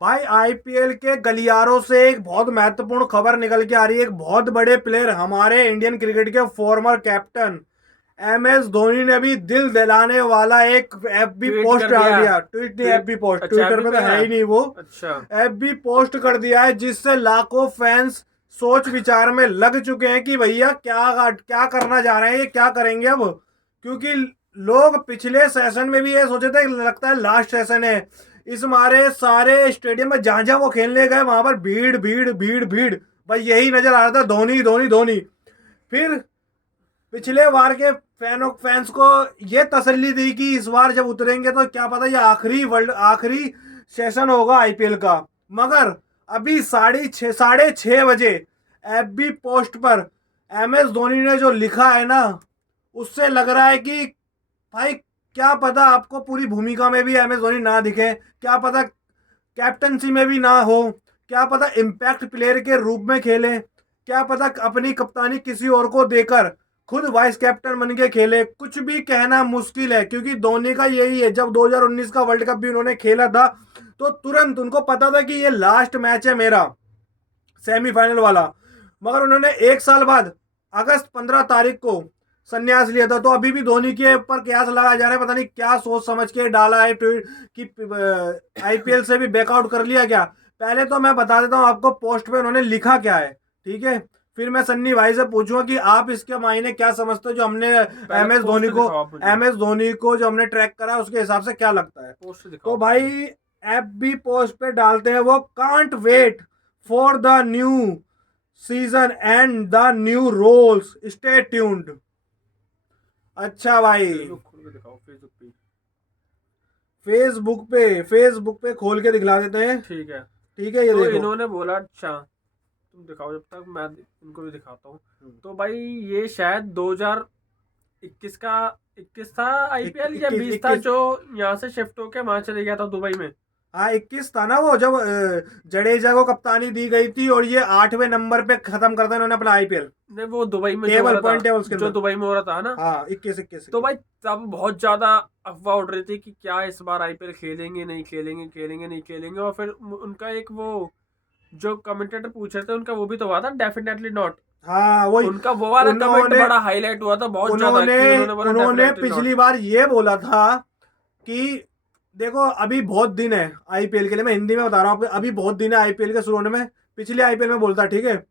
भाई आईपीएल के गलियारों से एक बहुत महत्वपूर्ण खबर निकल के आ रही है। एक बहुत बड़े प्लेयर, हमारे इंडियन क्रिकेट के former captain M S Dhoni ने भी दिल दिलाने वाला एक एफबी ट्वीट पोस्ट कर डाल दिया। दिया। ट्वीट नहीं, ट्वीट। एफबी पोस्ट, अच्छा, ट्विटर अभी पे तो पे है है। ही नहीं वो। अच्छा। एफबी पोस्ट कर दिया है जिससे लाखों फैंस सोच विचार में लग चुके हैं कि भैया क्या क्या करना जा रहे हैं, ये क्या करेंगे अब। क्योंकि लोग पिछले सेशन में भी ये सोचे थे, लगता है लास्ट सेशन है, इस मारे सारे स्टेडियम में जहां जहां वो खेलने गए वहां पर भीड़ भीड़ भीड़ भीड़, भाई यही नजर आ रहा था, धोनी धोनी धोनी। फिर पिछले बार के फैंस को ये तसल्ली दी कि इस बार जब उतरेंगे तो क्या पता ये आखिरी सेशन होगा आईपीएल का। मगर अभी 6:30 बजे एफबी पोस्ट पर एम एस धोनी ने जो लिखा है ना, उससे लग रहा है कि भाई क्या पता आपको पूरी भूमिका में भी एम एस धोनी ना दिखे, क्या पता कैप्टनसी में भी ना हो, क्या पता इम्पैक्ट प्लेयर के रूप में खेले, क्या पता अपनी कप्तानी किसी और को देकर खुद वाइस कैप्टन बन के खेले। कुछ भी कहना मुश्किल है क्योंकि धोनी का यही है। जब 2019 का वर्ल्ड कप भी उन्होंने खेला था तो तुरंत उनको पता था कि ये लास्ट मैच है मेरा, सेमीफाइनल वाला। मगर उन्होंने एक साल बाद अगस्त 15 तारीख को संन्यास लिया था। तो अभी भी धोनी के ऊपर कयास लगाया जा रहा है, पता नहीं क्या सोच समझ के डाला है ट्वीट कि आईपीएल से भी बैकआउट कर लिया क्या। पहले तो मैं बता देता हूं आपको पोस्ट पे उन्होंने लिखा क्या है, ठीक है। फिर मैं सन्नी भाई से पूछूंगा कि आप इसके मायने क्या समझते हो, जो हमने पहले एम एस धोनी पोस्ट को दिखाओ आप मुझे। जो हमने ट्रैक करा है उसके हिसाब से क्या लगता है। पोस्ट दिखाओ तो आप भाई मुझे। एफ बी पोस्ट पे डालते हैं वो, can't wait for the new season and the new roles, stay tuned. अच्छा भाई, फेसबुक खोल के दिखाओ, फेसबुक पे। फेसबुक पे खोल के दिखला देते हैं। ठीक है। ठीक है, ये तो देखो। इन्होंने बोला, अच्छा तुम दिखाओ जब तक मैं इनको भी दिखाता हूँ। तो भाई ये शायद 2021 का 21 था आईपीएल, या 21 20 था, 21। जो यहाँ से शिफ्ट होके वहां चले गया था दुबई में। हाँ 21 था ना वो, जब जडेजा को कप्तानी दी गई थी और ये 8वें नंबर पे खत्म करता इन्होंने अपना आईपीएल, नहीं, वो दुबई में जो हो टेबल रहा पॉइंट था, टेबल्स के जो अंदर। दुबई में हो रहा था ना। हाँ 21 21 तो 21। भाई तब बहुत ज्यादा अफवाह उड़ रही थी कि क्या इस बार आईपीएल खेलेंगे नहीं खेलेंगे, खेलेंगे नहीं खेलेंगे। और फिर उनका एक वो जो कमेंटेटर पूछ रहे थे उनका वो भी तो हुआ था, डेफिनेटली नॉट। हाँ वही। उनका वो वाला कमेंट उन्होंने बड़ा हाईलाइट हुआ था बहुत ज्यादा, उन्होंने कि उन्होंने बोला उन्होंने डेफिनेटली नॉट। पिछली बार ये बोला था कि देखो अभी बहुत दिन है आईपीएल के लिए, मैं हिंदी में बता रहा हूँ आपको, अभी बहुत दिन है आईपीएल के शुरू होने में। पिछले आईपीएल में बोलता, ठीक है,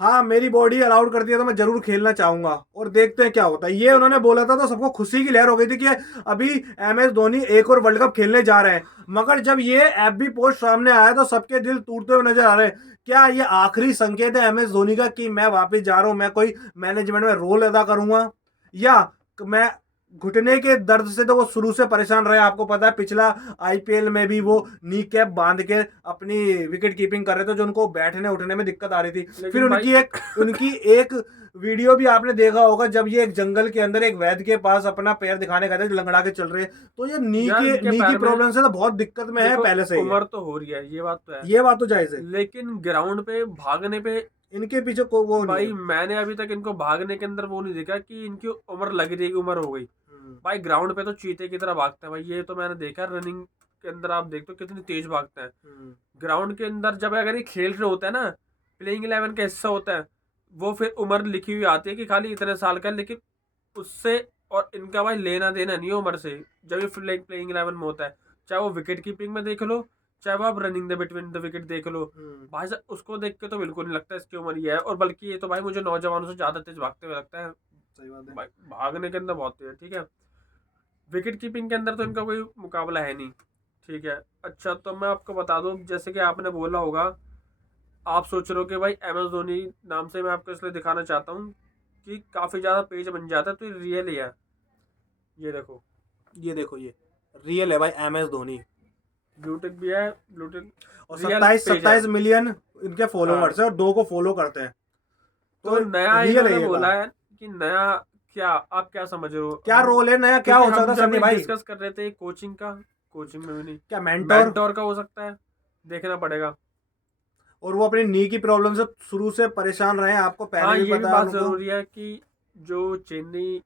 हाँ मेरी बॉडी अलाउड करती है तो मैं जरूर खेलना चाहूंगा और देखते हैं क्या होता है, ये उन्होंने बोला था। तो सबको खुशी की लहर हो गई थी कि अभी एम एस धोनी एक और वर्ल्ड कप खेलने जा रहे हैं। मगर जब ये एफबी पोस्ट सामने आया तो सबके दिल टूटते हुए नजर आ रहे हैं। क्या ये आखिरी संकेत है एम एस धोनी का कि मैं वापस जा रहा हूं, मैं कोई मैनेजमेंट में रोल अदा करूंगा, या मैं घुटने के दर्द से तो वो शुरू से परेशान रहे, आपको पता है पिछला आईपीएल में भी वो नी कैप बांध के अपनी विकेट कीपिंग कर रहे थे, जो उनको बैठने उठने में दिक्कत आ रही थी। फिर लेकिन भाई उनकी एक वीडियो भी आपने देखा होगा, जब ये एक जंगल के अंदर एक वैद्य के पास अपना पैर दिखाने गए थे, लंगड़ा के चल रहे हैं। तो ये यार इनके नी की पैर में प्रॉब्लम से तो बहुत दिक्कत में है देखो, पहले से ही है। उम्र तो हो रही है, ये बात तो है। ये बात तो जायज है, लेकिन ग्राउंड पे भागने पे, इनके पीछे को वो नहीं भाई है। मैंने अभी तक इनको भागने के अंदर वो नहीं देखा कि इनकी उम्र लग रही है कि उम्र हो गई। भाई ग्राउंड पे तो चीते की तरह भागते हैं भाई, ये तो मैंने देखा। रनिंग के अंदर आप देखते हो कितनी तेज भागते हैं। ग्राउंड के अंदर जब अगर ये खेल रहे होते हैं ना, प्लेइंग 11 का हिस्सा होता है, वो फिर उम्र लिखी हुई आती है कि खाली इतने साल का। लेकिन उससे और इनका भाई लेना देना नहीं है उम्र से, जब ये प्लेइंग 11 में होता है। चाहे वो विकेट कीपिंग में देख लो, चाहे वो आप running the between the wicket देख लो। भाई साहब उसको देख के तो बिल्कुल नहीं लगता इसकी उम्र ये है। और बल्कि ये तो भाई मुझे नौजवानों से ज्यादा तेज भागते हुए लगता है। सही बात है। भाई भागने के अंदर बहुत तेज है, ठीक है। विकेट कीपिंग के अंदर तो इनका कोई मुकाबला है नहीं, ठीक है। अच्छा तो मैं आपको बता दूं, जैसे कि आपने बोला होगा, आप सोच रहे हो कि भाई एम एस धोनी नाम से मैं आपको इसलिए दिखाना चाहता हूँ कि काफी ज्यादा पेज बन जाता है, तो ये रियल ही है। ये देखो, ये देखो, ये रियल है भाई एम एस धोनी। ब्लूटिक भी है, ब्लूटिक और रियल सत्ताईस पेज है। 27 मिलियन इनके हाँ। फॉलोवर्स है और 2 को फॉलो करते हैं। तो तो नया रियल है इन्होंने ये बोला काम। है कि नया, क्या आप क्या समझ रहे हो क्या हम? रोल है नया, क्या क्योंकि हो सकता हम है जब सन्नी एक भाई? डिस्कस कर रहे थे कोचिंग का, कोचिंग में भी नहीं, क्या मेंटोर? मेंटोर का हो सकता है, देखना पड़ेगा। और वो अपनी नी की प्रॉब्लम से शुरू से परेशान रहे हैं, आपको पहले हाँ भी ये भी पता है बात उनको। जरूरी है कि जो चेन्नई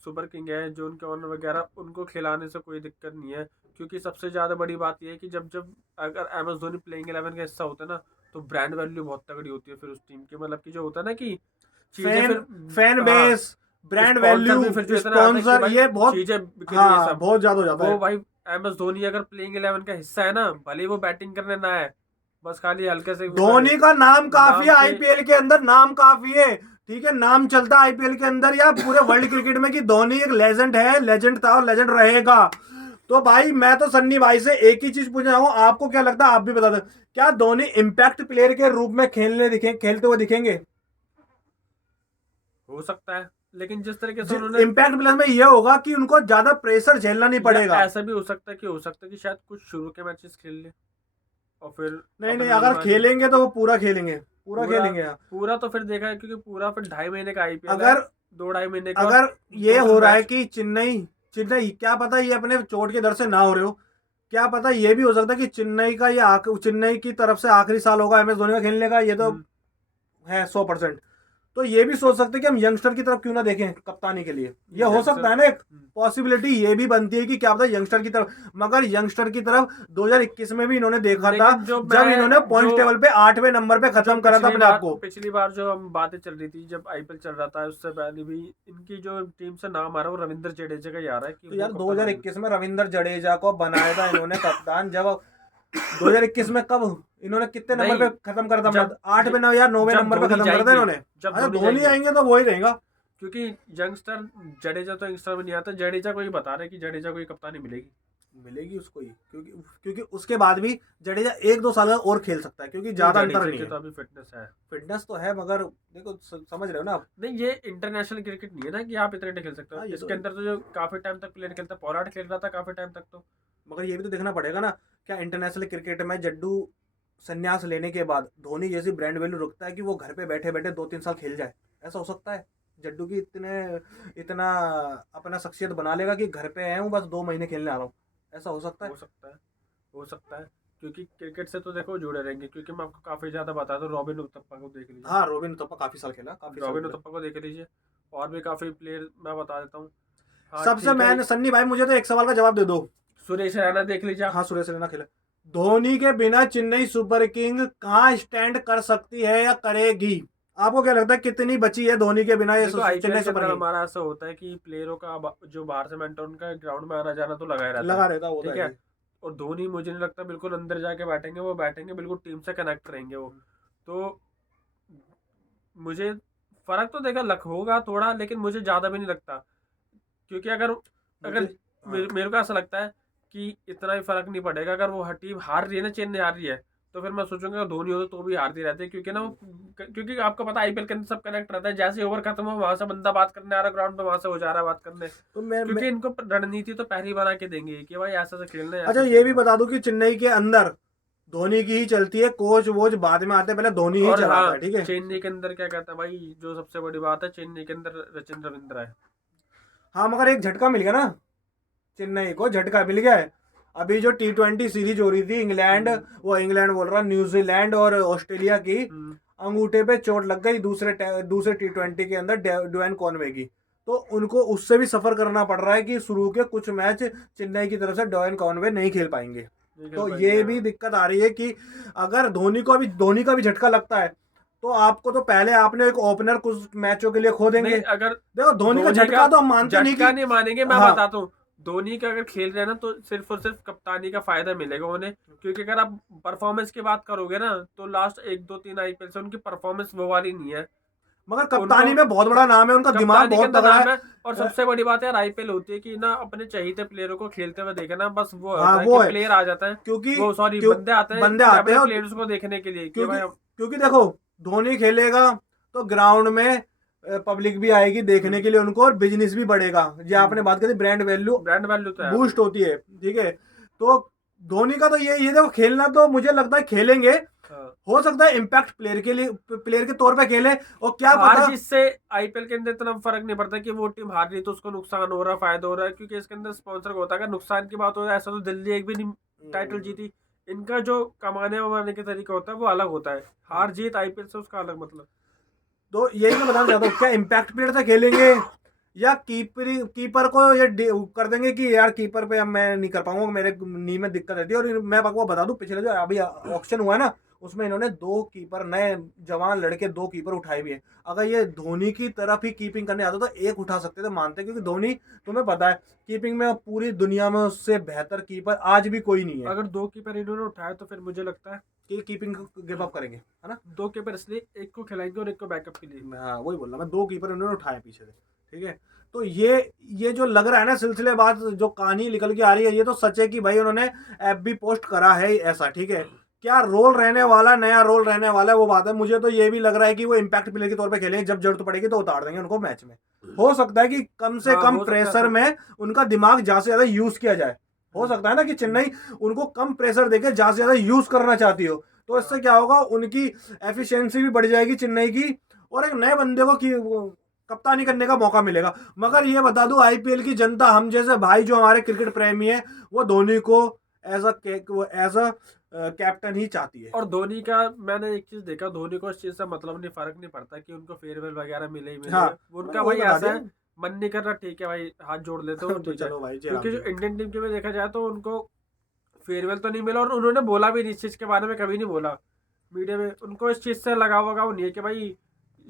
सुपर किंग है, जो उनके ऑनर वगैरह, उनको खिलाने से कोई दिक्कत नहीं है, क्योंकि सबसे ज्यादा बड़ी बात यह है कि जब जब अगर MS धोनी प्लेइंग 11 का हिस्सा होता है ना, तो ब्रांड वैल्यू बहुत तगड़ी होती है फिर उस टीम की, मतलब कि जो होता है ना कि चीजें फिर फैन हाँ, बेस, ब्रांड स्पॉन्सर वैल्यू, भी फिर जो इतना आता है कि स्पॉन्सर, भाई ये बहुत, चीजें बिक रही है हाँ सब, बहुत ज्यादा हो जाता वो है। भाई MS धोनी अगर प्लेइंग 11 का हिस्सा है ना, भले ही वो बैटिंग करने ना है, बस खाली हल्के से धोनी का नाम काफी नाम है के आईपीएल के अंदर, नाम काफी है, ठीक है, नाम चलता है आईपीएल के अंदर या पूरे वर्ल्ड क्रिकेट में कि धोनी एक लेजेंड है, लेजेंड था और लेजेंड रहेगा। तो भाई मैं तो सन्नी भाई से एक ही चीज पूछना चाहूँ, आपको क्या लगता है, आप भी बता दो, क्या धोनी इम्पैक्ट प्लेयर के रूप में खेलते हुए दिखेंगे? हो सकता है, लेकिन जिस तरीके से उन्होंने, इम्पैक्ट प्लेयर में यह होगा कि उनको ज्यादा प्रेशर झेलना नहीं या पड़ेगा। ऐसा भी हो सकता है कि शायद कुछ शुरू के मैचेस खेल ले और फिर नहीं नहीं, अपने अगर मैचेस खेलेंगे तो वो पूरा खेलेंगे, पूरा पूरा खेलेंगे। पूरा तो फिर देखा है, क्योंकि पूरा फिर 2.5 महीने का IPL है, अगर 2-2.5 महीने का, और अगर ये टोटल हो रहा है मैच। कि चेन्नई चेन्नई क्या पता ये अपने चोट के दर से ना हो रहे हो, क्या पता ये भी हो सकता है कि चेन्नई की तरफ से आखिरी साल होगा MS धोनी का खेलने का, ये तो है 100%। तो ये भी सोच सकते हैं कि हम यंगस्टर की तरफ क्यों ना देखें कप्तानी के लिए, ये हो सकता है ना, एक पॉसिबिलिटी ये भी बनती है कि क्या पता यंगस्टर की तरफ, मगर यंगस्टर की तरफ 2021 में भी इन्होंने देखा था, लेकिन जब इन्होंने पॉइंट टेबल पे 8वें नंबर पे खत्म करा था अपने आप को। पिछली बार जो हम बातें चल रही थी, जब IPL चल रहा था, उससे पहले भी इनकी जो टीम से नाम आ रहा है वो रविंद्र जडेजा का ही आ रहा है कि तो वो यार कप्तान 2021 में रविंद्र जडेजा को बनाया था इन्होंने कप्तान, जब 2021 में कब इन्होंने कितने नंबर पे नहीं, खत्म करा था, जब 8वें या 9वें जब नंबर पे धोनी खत्म करा था जाएंगे, इन्होंने। जब अच्छा धोनी धोनी जाएंगे, आएंगे तो वही रहेगा, क्योंकि यंगस्टर जडेजा तो यंगस्टर में नहीं आता, जडेजा को ही बता रहे कि जडेजा को ही कप्तानी मिलेगी। मिलेगी उसको ही, क्योंकि उसके बाद भी जडेजा 1-2 साल और खेल सकता है, क्योंकि ज्यादा अंतर जडेजा नहीं की है। तो अभी फिटनेस है, फिटनेस तो है, मगर देखो समझ रहे हो ना आप। नहीं ये इंटरनेशनल क्रिकेट नहीं है ना कि आप इतने खेल सकते हो, हाँ, ये इसके तो, अंदर तो जो काफी टाइम तक प्लेयर खेलता है, पोलार्ड खेल रहा था काफी टाइम तक तो। मगर ये भी तो देखना पड़ेगा ना, क्या इंटरनेशनल क्रिकेट में जड्डू संन्यास लेने के बाद धोनी जैसी ब्रांड वैल्यू रखता है कि वो घर पे बैठे बैठे 2-3 साल खेल जाए? ऐसा हो सकता है जड्डू की इतना अपना शख्सियत बना लेगा कि घर पे आया हूँ बस 2 महीने खेलने आ रहा हूँ? ऐसा हो सकता है? हो सकता है, क्योंकि क्रिकेट से तो देखो जुड़े रहेंगे, क्योंकि मैं आपको काफी ज्यादा बता दूं, रॉबिन उथप्पा को देख लीजिए, हाँ रोबिन तो काफी साल खेला, काफी साल रॉबिन खेला। उथप्पा को देख लीजिए, और भी काफी प्लेयर मैं बता देता हूँ। हाँ सबसे ठीक है, मैंने सन्नी भाई मुझे तो एक सवाल का जवाब दे दो। सुरेश रैना देख लीजिए आप। हाँ सुरेश रैना खेला। धोनी के बिना चेन्नई सुपर किंग कहाँ स्टैंड कर सकती है या करेगी? आपको क्या लगता है कितनी बची है धोनी के बिना ये देखो चेन्नई IPL के सुपर अंदर किंग? हमारा ऐसा होता है कि प्लेयरों का जो बाहर से मेंटर उनका ग्राउंड में आना जाना तो लगा ही रहता लगा है, रहता वो तो ठीक है है, ही। और धोनी मुझे नहीं लगता बिल्कुल अंदर जाके बैठेंगे, वो बैठेंगे बिल्कुल टीम से कनेक्ट रहेंगे वो, तो मुझे फर्क तो देखा लक होगा थोड़ा, लेकिन मुझे ज्यादा भी नहीं लगता, क्योंकि अगर अगर मुझे हाँ, मेरे को ऐसा लगता है कि इतना भी फर्क नहीं पड़ेगा, अगर वो टीम हार रही है ना, चेन्नई हार रही है, तो फिर मैं सोचूंगा अगर धोनी हो तो भी हारती रहती है, क्योंकि ना क्योंकि आपको पता है IPL के अंदर सब कनेक्ट रहता है, जैसे ओवर खत्म हो वहां से बंदा बात करने आ रहा है ग्राउंड पे, वहां से हो जा रहा है बात करने, तो क्योंकि इनको रणनीति तो पहले ही बना के देंगे कि भाई ऐसा से खेलना है, अच्छा ऐसा ये भी खेलना बता दूं कि चेन्नई के अंदर धोनी की ही चलती है, कोच वोच बाद में आते हैं, पहले धोनी है। ही और चलाता है, हाँ, ठीक है। चेन्नई के अंदर क्या कहता है भाई, जो सबसे बड़ी बात है, चेन्नई के अंदर सचिन रविंद्र है। हाँ मगर एक झटका मिल गया ना, चेन्नई को झटका मिल गया है। अभी जो T20 सीरीज हो रही थी इंग्लैंड बोल रहा, न्यूजीलैंड और ऑस्ट्रेलिया की, अंगूठे पे चोट लग गई दूसरे T20 के अंदर ड्वेन कॉनवे की, तो उनको उससे भी सफर करना पड़ रहा है कि शुरू के कुछ मैच चेन्नई की तरफ से ड्वेन कॉनवे नहीं खेल पाएंगे। तो ये भी दिक्कत आ रही है कि अगर धोनी का भी झटका लगता है तो आपको तो पहले आपने एक ओपनर कुछ मैचों के लिए खो देंगे। नहीं, अगर देखो धोनी का झटका तो हम मानते नहीं कि नहीं मानेंगे, मैं हाँ, बताता हूँ, धोनी का अगर खेल रहे हैं ना तो सिर्फ और सिर्फ कप्तानी का फायदा मिलेगा उन्हें, क्योंकि अगर आप परफॉर्मेंस की बात करोगे ना, तो लास्ट 1-2-3 IPL से उनकी परफॉर्मेंस वो वाली नहीं है, मगर कप्तानी में बहुत बड़ा नाम है उनका, दिमाग बहुत तगड़ा है। और सबसे बड़ी बात है यार, IPL होती है कि ना अपने चाहिए प्लेयरों को खेलते हुए देखे ना, बस वो हाँ होता है वो कि है, प्लेयर आ जाता है, क्योंकि वो सॉरी क्यों बंदे आते हैं बंदे आते अपने हैं प्लेयर्स को देखने के लिए कि क्योंकि भाई क्योंकि देखो धोनी खेलेगा तो ग्राउंड में पब्लिक भी आएगी देखने के लिए उनको, और बिजनेस भी बढ़ेगा, ये आपने बात करी, ब्रांड वैल्यू तो है बूस्ट होती है, ठीक है। तो धोनी का तो ये देखो खेलना तो मुझे लगता है खेलेंगे, हो सकता है इम्पैक्ट प्लेयर के तौर पे खेले, और क्या पता जिससे IPL के अंदर इतना फर्क नहीं पड़ता कि वो टीम हार रही है तो उसको नुकसान हो रहा है फायदा हो रहा है, क्योंकि इसके अंदर स्पॉन्सर का होता है, अगर नुकसान की बात हो ऐसा तो दिल्ली एक भी नहीं टाइटल जीती, इनका जो कमाने वमाने का तरीका होता है वो अलग होता है, हार जीत IPL से उसका अलग मतलब। तो यही मैं बताना चाहता हूँ, क्या इम्पैक्ट प्लेयर से खेलेंगे या कीपर को ये कर देंगे कि यार कीपर पे अब मैं नहीं कर पाऊंगा, मेरे नी में दिक्कत रहती है। और मैं आपको बता दूं, पिछले जो अभी ऑक्शन हुआ है ना, उसमें इन्होंने 2 कीपर, नए जवान लड़के 2 कीपर उठाए भी हैं। अगर ये धोनी की तरफ ही कीपिंग करने आता तो एक उठा सकते थे, मानते, क्योंकि धोनी तुम्हें पता है कीपिंग में पूरी दुनिया में उससे बेहतर कीपर आज भी कोई नहीं है। अगर 2 कीपर इन्होंने उठाया तो फिर मुझे लगता है कि कीपिंग गिव अप करेंगे, है ना। 2 कीपर इसलिए, एक को खिलाएंगे और एक को बैकअप के लिए। हाँ वही बोल रहा मैं, 2 कीपर इन्होंने उठाए पीछे से, ठीक है। तो ये जो लग रहा है ना सिलसिलेबाज जो कहानी निकल के आ रही है, ये तो सच है कि भाई उन्होंने एफबी पोस्ट करा है ऐसा, ठीक है। क्या रोल रहने वाला, नया रोल रहने वाला है वो बात है। मुझे तो ये भी लग रहा है कि वो इम्पैक्ट प्लेयर के तौर पे खेलेंगे, जब जरूरत पड़ेगी तो उतार देंगे उनको मैच में। हो सकता है कि कम से कम प्रेशर में उनका दिमाग ज्यादा से ज्यादा यूज किया जाए। हो सकता है ना कि चेन्नई उनको कम प्रेशर देके ज्यादा से ज्यादा यूज करना चाहती हो, तो इससे क्या होगा, उनकी एफिशिएंसी भी बढ़ जाएगी चेन्नई की, और एक नए बंदे को कप्तानी करने का मौका मिलेगा। मगर ये बता दूं, आईपीएल की जनता, हम जैसे भाई जो हमारे क्रिकेट प्रेमी है, वो धोनी को एज अ कैप्टन ही चाहती है। और धोनी का मैंने एक चीज देखा, धोनी को इस चीज से मतलब नहीं, फर्क नहीं पड़ता कि उनको फेयरवेल वगैरह मिले ही मिले। हाँ, उनका भाई ऐसा है, मन नहीं कर रहा, ठीक है भाई, हाथ जोड़ लेते हो तो ठीक है। चलो भाई, क्योंकि जो इंडियन टीम के में देखा जाए तो उनको फेयरवेल तो नहीं मिला, और उन्होंने बोला भी इस चीज के बारे में कभी नहीं बोला मीडिया में। उनको इस चीज से लगाव वगाव नहीं है कि भाई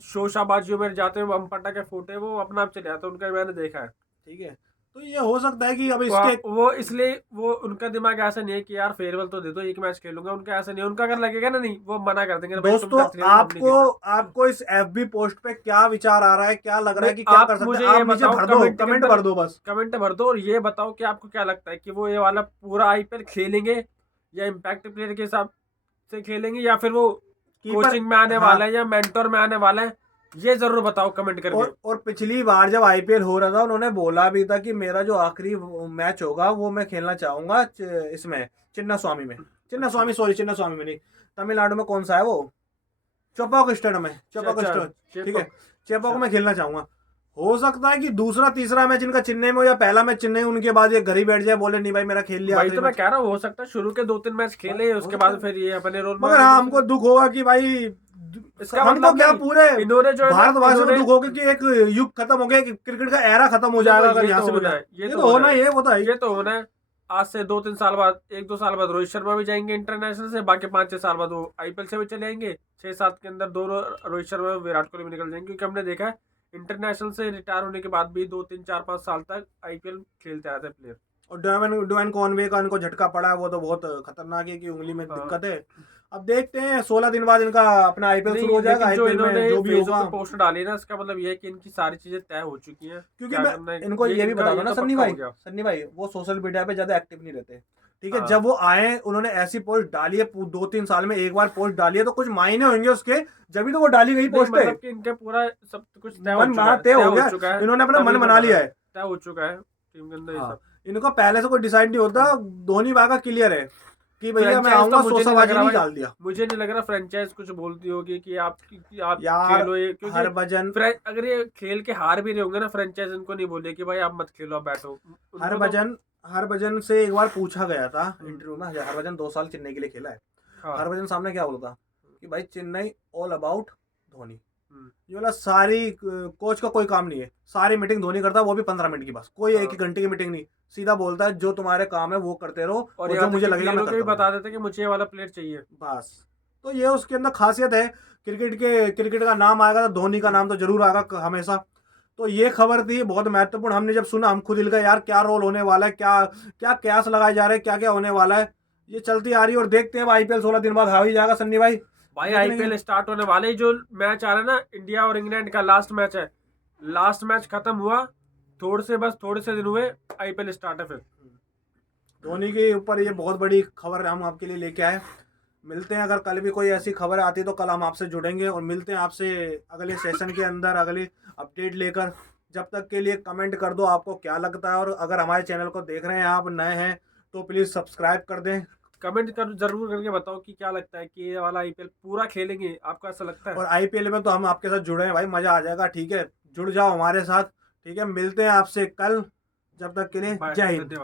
शोशाबाजियों में जाते हुए बम पटाखे फूटे, वो अपना आप चले जाते, उनका मैंने देखा है, ठीक है। तो ये हो सकता है कि अब इसके वो इसलिए वो उनका दिमाग ऐसा नहीं है कि यार फेयरवेल तो दे दो, एक मैच खेलूंगा, उनका ऐसा नहीं है। उनका अगर लगेगा ना, नहीं, वो मना कर देंगे। दोस्तों, आपको इस एफबी पोस्ट पे क्या विचार आ रहा है, क्या लग रहा है कि क्या कर सकते हैं, आप मुझे भर दो, कमेंट भर दो, बस कमेंट भर दो। और ये बताओ कि आपको क्या लगता है कि वो ये वाला पूरा आईपीएल खेलेंगे, या इम्पैक्ट प्लेयर के हिसाब से खेलेंगे, या फिर वो कोचिंग में आने वाला है, या मेंटोर में आने वाला है, ये जरूर बताओ कमेंट करके। और पिछली बार जब आईपीएल हो रहा था, उन्होंने बोला भी था कि मेरा जो आखिरी मैच होगा वो मैं खेलना चाहूंगा इसमें चिन्ना स्वामी में, चिन्ना स्वामी में नहीं, तमिलनाडु में कौन सा है वो, चौपाक स्टेडियम है, चौपाक स्टेडियम, ठीक है, चौपाक में खेलना चाहूंगा। हो सकता है कि दूसरा तीसरा मैच इनका चेन्नई में हो, या पहला मैच चेन्नई, उनके बाद ये घर ही बैठ जाए, बोले नहीं भाई मेरा खेल लिया। भाई तो मैं कह रहा हूँ, हो सकता है शुरू के 2-3 मैच खेले, उसके बाद फिर ये अपने रोल। मगर हाँ, हमको दुख होगा कि भाई, इसका हमको मतलब क्या पूरे इन्होंने जो भारतवासियों को दुख होगा कि एक युग खत्म हो गया, क्रिकेट का एरा खत्म हो जाएगा अगर यहाँ से होना है। ये तो होना ही है, वो तो है, ये तो होना है। आज से 2-3 साल बाद, 1-2 साल बाद रोहित शर्मा भी जाएंगे इंटरनेशनल से, बाकी 5-6 साल बाद वो आईपीएल से भी चले जाएंगे। 6-7 के अंदर दोनों, रोहित शर्मा और विराट कोहली भी निकल जाएंगे, क्योंकि हमने देखा है इंटरनेशनल से रिटायर होने के बाद भी 2-3-4-5 साल तक आईपीएल खेलते रहते हैं प्लेयर। और डुआन कॉनवे का इनको झटका पड़ा है, वो तो बहुत खतरनाक है कि उंगली में दिक्कत है। अब देखते हैं, 16 दिन बाद इनका अपना आईपीएल शुरू हो जाएगा। आईपीएल में जो भी होगा, पोस्ट डाली ना, इसका मतलब ये है कि इनकी सारी चीजें तय हो चुकी हैं। क्योंकि मैं इनको ये भी बता दूं ना सन्नी भाई, वो सोशल मीडिया पे ज्यादा एक्टिव नहीं रहते, ठीक है। जब वो आए, उन्होंने ऐसी पोस्ट डाली है, 2-3 साल में एक बार पोस्ट डाली है, तो कुछ मायने होंगे उसके, जब भी तो वो डाली गई पोस्ट है। इनका पूरा सब कुछ तय हो गया, इन्होंने अपना मन बना लिया है, तय हो चुका है टीम के अंदर। इनको पहले से कोई डिसाइड नहीं होता, धोनी भाई का क्लियर है कि भैया मैं आऊंगा, सोसाबाजी नहीं डाल दिया। मुझे नहीं लग रहा फ्रेंचाइज कुछ बोलती होगी कि आप यार खेलो ये, क्योंकि हरभजन, अगर ये खेल के हार भी रहे होंगे ना, फ्रेंचाइज इनको नहीं बोले कि भाई आप मत खेलो, आप बैठो। हरभजन से एक बार पूछा गया था इंटरव्यू में, हरभजन 2 साल चेन्नई के लिए खेला है। हरभजन सामने क्या बोला था कि भाई चेन्नई ऑल अबाउट धोनी, ये वाला सारी कोच का कोई काम नहीं है, सारी मीटिंग धोनी करता है, वो भी 15 मिनट की, बस कोई 1 घंटे की मीटिंग नहीं, सीधा बोलता है जो तुम्हारे काम है वो करते रहो, और जो मुझे लगेगा मैं करता हूं। बता देते कि मुझे ये वाला प्लेयर चाहिए, बस। तो ये उसके अंदर खासियत है। क्रिकेट का नाम आएगा तो धोनी का नाम तो जरूर आएगा हमेशा। तो ये खबर थी बहुत महत्वपूर्ण, हमने जब सुना हम खुद हिल गए यार, क्या रोल होने वाला है, क्या क्या कयास लगाए जा रहे हैं, क्या क्या होने वाला है, ये चलती आ रही है। और देखते हैं आईपीएल 16 दिन बाद हो ही जाएगा सन्नी भाई। आईपीएल स्टार्ट होने वाले, जो मैच आ रहा है ना इंडिया और इंग्लैंड का, लास्ट मैच है, लास्ट मैच खत्म हुआ, थोड़े से दिन हुए, आईपीएल स्टार्ट है। फिर धोनी के ऊपर ये बहुत बड़ी खबर हम आपके लिए लेके आए। मिलते हैं, अगर कल भी कोई ऐसी खबर आती है तो कल हम आपसे जुड़ेंगे, और मिलते हैं आपसे अगले सेशन के अंदर अगली अपडेट लेकर। जब तक के लिए कमेंट कर दो आपको क्या लगता है, और अगर हमारे चैनल को देख रहे हैं, आप नए हैं तो प्लीज़ सब्सक्राइब कर दें। कमेंट जरूर करके बताओ कि क्या लगता है कि ये वाला आईपीएल पूरा खेलेंगे, आपको ऐसा लगता है। और आईपीएल में तो हम आपके साथ जुड़े हैं भाई, मजा आ जाएगा, ठीक है, जुड़ जाओ हमारे साथ, ठीक है। मिलते हैं आपसे कल, जब तक के लिए जय हिंद।